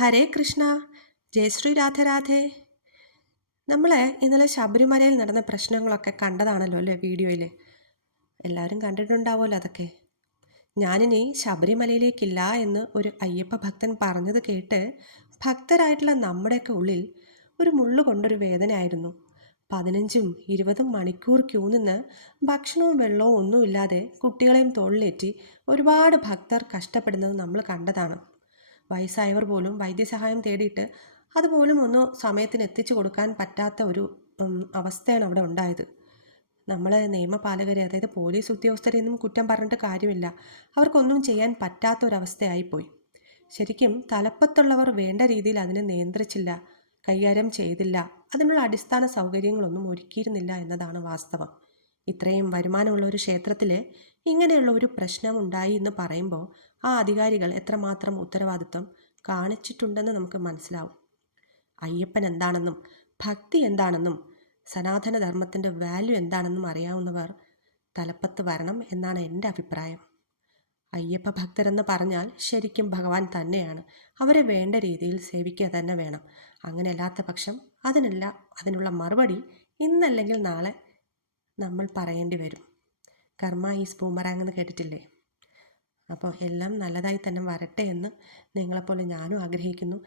ഹരേ കൃഷ്ണ. ജയശ്രീ രാധേ രാധേ. നമ്മൾ ഇന്നലെ ശബരിമലയിൽ നടന്ന പ്രശ്നങ്ങളൊക്കെ കണ്ടതാണല്ലോ അല്ലേ വീഡിയോയിൽ. എല്ലാവരും കണ്ടിട്ടുണ്ടാവുമല്ലോ അതൊക്കെ. ഞാനിനി ശബരിമലയിലേക്കില്ല എന്ന് ഒരു അയ്യപ്പ ഭക്തൻ പറഞ്ഞത് കേട്ട് ഭക്തരായിട്ടുള്ള നമ്മുടെയൊക്കെ ഉള്ളിൽ ഒരു മുള്ളു കൊണ്ടൊരു വേദനയായിരുന്നു. 15-20 മണിക്കൂർ ക്യൂ നിന്ന് ഭക്ഷണവും വെള്ളവും ഒന്നുമില്ലാതെ കുട്ടികളെയും തോളിലേറ്റി ഒരുപാട് ഭക്തർ കഷ്ടപ്പെടുന്നത് നമ്മൾ കണ്ടതാണ്. വയസ്സായവർ പോലും വൈദ്യസഹായം തേടിയിട്ട് അതുപോലും ഒന്ന് സമയത്തിന് എത്തിച്ചു കൊടുക്കാൻ പറ്റാത്ത ഒരു അവസ്ഥയാണ് അവിടെ ഉണ്ടായത്. നമ്മൾ നിയമപാലകരെ, അതായത് പോലീസ് ഉദ്യോഗസ്ഥരെയൊന്നും കുറ്റം പറഞ്ഞിട്ട് കാര്യമില്ല. അവർക്കൊന്നും ചെയ്യാൻ പറ്റാത്തൊരവസ്ഥയായിപ്പോയി. ശരിക്കും തലപ്പത്തുള്ളവർ വേണ്ട രീതിയിൽ അതിനെ നിയന്ത്രിച്ചില്ല, കൈകാര്യം ചെയ്തില്ല, അതിനുള്ള അടിസ്ഥാന സൗകര്യങ്ങളൊന്നും ഒരുക്കിയിരുന്നില്ല എന്നതാണ് വാസ്തവം. ഇത്രയും വരുമാനമുള്ള ഒരു ക്ഷേത്രത്തിൽ ഇങ്ങനെയുള്ള ഒരു പ്രശ്നം ഉണ്ടായി എന്ന് പറയുമ്പോൾ ആ അധികാരികൾ എത്രമാത്രം ഉത്തരവാദിത്വം കാണിച്ചിട്ടുണ്ടെന്ന് നമുക്ക് മനസ്സിലാവും. അയ്യപ്പൻ എന്താണെന്നും ഭക്തി എന്താണെന്നും സനാതനധർമ്മത്തിൻ്റെ വാല്യൂ എന്താണെന്നും അറിയാവുന്നവർ തലപ്പത്ത് വരണം എന്നാണ് എൻ്റെ അഭിപ്രായം. അയ്യപ്പ ഭക്തരെന്ന് പറഞ്ഞാൽ ശരിക്കും ഭഗവാൻ തന്നെയാണ്. അവരെ വേണ്ട രീതിയിൽ സേവിക്കുക തന്നെ വേണം. അങ്ങനെയല്ലാത്ത പക്ഷം അതിനുള്ള മറുപടി ഇന്നല്ലെങ്കിൽ നാളെ നമ്മൾ പറയേണ്ടി വരും. കർമ്മ ഈസ് ബൂമറാങ് എന്ന് കേട്ടിട്ടില്ലേ? അപ്പോൾ എല്ലാം നല്ലതായി തന്നെ വരട്ടെ എന്ന് നിങ്ങളെപ്പോലെ ഞാനും ആഗ്രഹിക്കുന്നു.